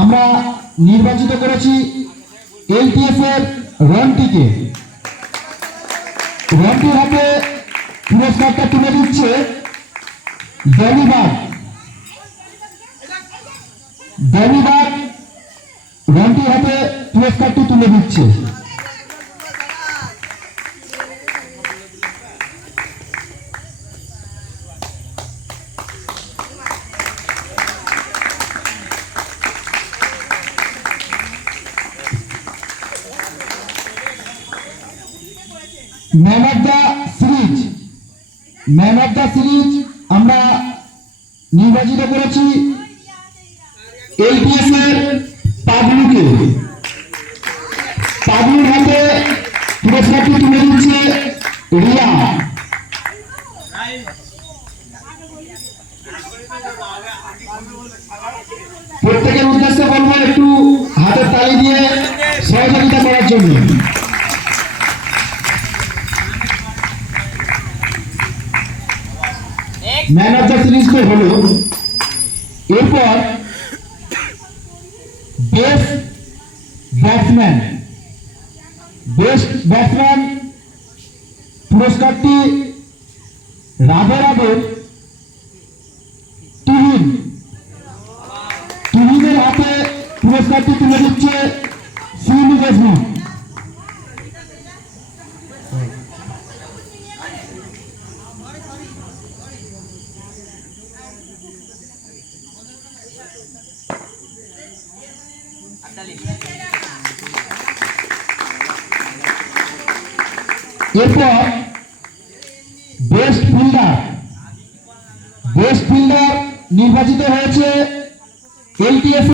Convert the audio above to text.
আমরা নির্বাচিত করেছি এলটিএস এর রন্টিকে। রন্টির হাতে পুরস্কারটা তুলে দিচ্ছে ধন্যবাদ। রন্টির হাতে পুরস্কারটি তুলে দিচ্ছে। ম্যান অফ দ্য সিরিজ আমরা নির্বাচিত করেছি এলটিএস এর পাগলুকে। পাগলুর হাতে পুরস্কারটি তুলে দিচ্ছে রিয়া। প্রত্যেকের উদ্দেশ্যে বলবো একটু হাতের তালি দিয়ে সহযোগিতা করার জন্য। ম্যান অফ দ্য সিরিজ তো হলো, এরপর বেস্ট ব্যাটসম্যান পুরস্কারটি রাধের তুহিনের হাতে পুরস্কারটি তুলে দিচ্ছে সুইমি দেশমুখ। এরপর বেস্ট ফিল্ডার নির্বাচিত হয়েছে এলটিএস।